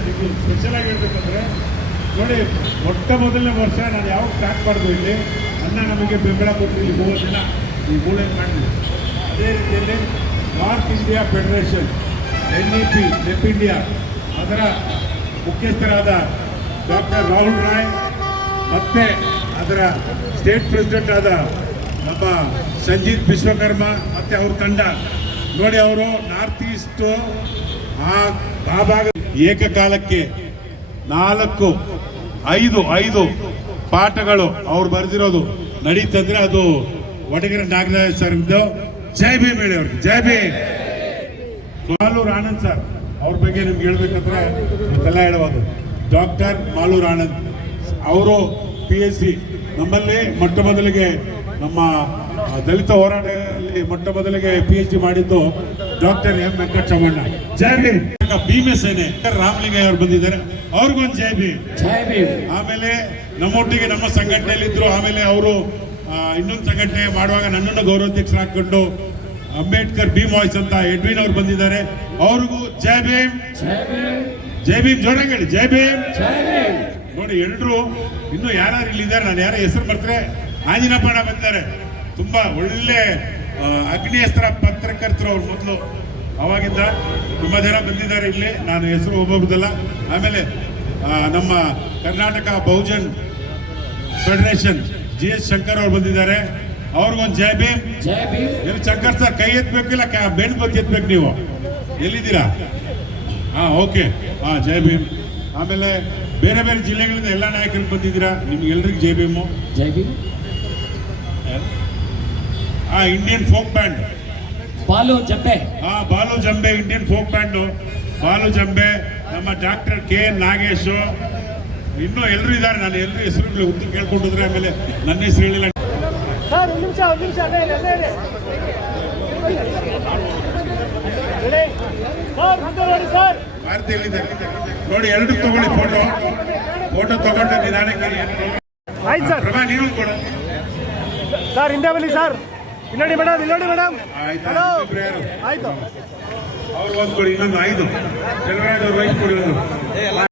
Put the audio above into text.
Congratulation. ಇದು special ಆಗಿ ಹೇಳ್ಬೇಕಂದ್ರೆ ನೋಡಿ, ಮೊಟ್ಟ ಮೊದಲನೇ ವರ್ಷ ನಾನು ಯಾವಾಗ ಸ್ಟಾರ್ಟ್ ಮಾಡಿದ್ವಿ ಇಲ್ಲಿ ಅನ್ನ ನಮಗೆ ಬೆಂಬಲ ಕೊಟ್ಟರು. ಇಲ್ಲಿ 30 ದಿನ ಈ ಮೂಳೆ ಮಾಡಿದ್ವಿ. ಅದೇ ರೀತಿಯಲ್ಲಿ North India federation NEP NEP India ಅದರ ಮುಖ್ಯಸ್ಥರಾದ ಡಾಕ್ಟರ್ ರಾಹುಲ್ ರಾಯ್ ಮತ್ತೆ ಅದರ ಸ್ಟೇಟ್ ಪ್ರೆಸಿಡೆಂಟ್ ಆದ ನಮ್ಮ ಸಂಜೀತ್ ವಿಶ್ವಕರ್ಮ ಮತ್ತು ಅವ್ರ ತಂಡ ನೋಡಿ, ಅವರು ನಾರ್ತ್ ಈಸ್ಟ್ ಆ ಭಾಗ ಏಕಕಾಲಕ್ಕೆ 4-5 ಪಾಠಗಳು ಅವ್ರು ಬರೆದಿರೋದು ನಡೀತಂದ್ರೆ ಅದು ವಡಗೆರೆ ನಾಗರಾಜ್ ಸರ್ ಜೈ ಭೀಮ್ ಹೇಳಿ ಅವ್ರಿಗೆ ಜೈ ಭೀಮ್. ಮಾಲೂರ್ ಆನಂದ್ ಸರ್ ಅವ್ರ ಬಗ್ಗೆ ನಿಮ್ಗೆ ಹೇಳ್ಬೇಕಂದ್ರೆ ಎಲ್ಲ ಹೇಳಬಹುದು. ಡಾಕ್ಟರ್ ಮಾಲೂರ್ ಆನಂದ್ ಅವರು PhD ನಮ್ಮಲ್ಲಿ ಮೊಟ್ಟ ಮೊದಲಿಗೆ ನಮ್ಮ ದಲಿತ ಹೋರಾಟದಲ್ಲಿ ಮೊಟ್ಟ ಮೊದಲಿಗೆ PhD ಮಾಡಿದ್ದು ಡಾಕ್ಟರ್ M ವೆಂಕಟರಮಣ. ಜೈ ಭೀಮ್. ಭೀಮಸೇನೆ ರಾಮಲಿಂಗಯ್ಯ ಅವರು ಬಂದಿದ್ದಾರೆ, ಅವ್ರಿಗೊಂದು ಜೈ ಭೀಮ್. ಆಮೇಲೆ ನಮ್ಮೊಟ್ಟಿಗೆ ನಮ್ಮ ಸಂಘಟನೆಯಲ್ಲಿ ಇದ್ರು. ಆಮೇಲೆ ಅವರು ಇನ್ನೊಂದು ಸಂಘಟನೆ ಮಾಡುವಾಗ ನನ್ನನ್ನು ಗೌರವಾಧ್ಯಕ್ಷರು ಹಾಕೊಂಡು ಅಂಬೇಡ್ಕರ್ ಭೀಮ್ ವಾಯ್ಸ್ ಅಂತ ಎಡ್ವಿನ್ ಅವ್ರು ಬಂದಿದ್ದಾರೆ, ಅವ್ರಿಗೂ ಜೈ ಭೀಮ್. ಜೈ ಭೀಮ್ ಜೋರಾಗಿ ಹೇಳಿ ಜೈ ಭೀಮ್. ನೋಡಿ, ಎಲ್ಲರೂ ಇನ್ನು ಯಾರು ಇಲ್ಲಿದ್ದಾರೆ, ನಾನು ಯಾರ ಹೆಸರು ಬರ್ತಾರೆ, ಆಂಜನಪ್ಪಣ್ಣ ಬಂದಿದ್ದಾರೆ, ತುಂಬಾ ಒಳ್ಳೆ ಅಗ್ನಿಯಸ್ತ್ರ ಪತ್ರಕರ್ತರು ಅವ್ರು. ಮೊದಲು ಅವಾಗಿಂದ ತುಂಬ ಜನ ಬಂದಿದ್ದಾರೆ ಇಲ್ಲಿ, ನಾನು ಹೆಸರು ಒಬ್ಬೊಬ್ಬರದಲ್ಲ. ಆಮೇಲೆ ನಮ್ಮ ಕರ್ನಾಟಕ ಬಹುಜನ್ ಫೆಡರೇಷನ್ GS ಶಂಕರ್ ಅವ್ರು ಬಂದಿದ್ದಾರೆ, ಅವ್ರಿಗೊಂದು ಜೈ ಭೀಮ್. ಎಲ್ಲಿ ಶಂಕರ್ ಸರ್ ಕೈ ಎತ್ತಬೇಕಿಲ್ಲ, ಬೆಂಡ್ ಬತ್ತಿ ಎತ್ತಬೇಕು. ನೀವು ಎಲ್ಲಿದ್ದೀರಾ? ಓಕೆ, ಜೈ ಭೀಮ್. ಆಮೇಲೆ ಬೇರೆ ಬೇರೆ ಜಿಲ್ಲೆಗಳಿಂದ ಎಲ್ಲ ನಾಯಕರು ಬಂದಿದ್ದೀರಾ, ನಿಮ್ಗೆಲ್ರಿಗೂ Jai Bhim. Indian folk band Balu Jambe. Balu Jambe Indian folk band Balu Jambe. ನಮ್ಮ ಡಾಕ್ಟರ್ KN ನಾಗೇಶ್, ಇನ್ನೂ ಎಲ್ಲರೂ ಇದ್ದಾರೆ. ನಾನು ಎಲ್ಲರೂ ಹೆಸರುಗಳು ಉದ್ದು ಕೇಳ್ಕೊಂಡಿದ್ರೆ ಆಮೇಲೆ ನನ್ನ ಹೆಸರು ಹೇಳಿಲ್ಲ. ಭಾರತಿ ಎಲ್ಲಿದ್ದಾರೆ ನೋಡಿ, ಎಲ್ಲರೂ ತಗೊಳ್ಳಿ ಫೋಟೋ ತಗೊಂಡು ನಿಧಾನಕ್ಕೆ. ಆಯ್ತು ಸರ್, ಪ್ರಭಾ ನೀವು ಕೊಡ ಸರ್. ಹಿಂದೆ ಬನ್ನಿ ಸರ್. ಇಲ್ಲೋಡಿ ಮೇಡಮ್, ಇಲ್ಲೋಡಿ ಮೇಡಮ್. ಆಯ್ತು, ಅವ್ರು ಒಂದು ಕೊಡಿ, ಇನ್ನೊಂದು 5 ಚೆಲುವರಾಜ್ ಅವ್ರು 5 ಕೊಡಿ.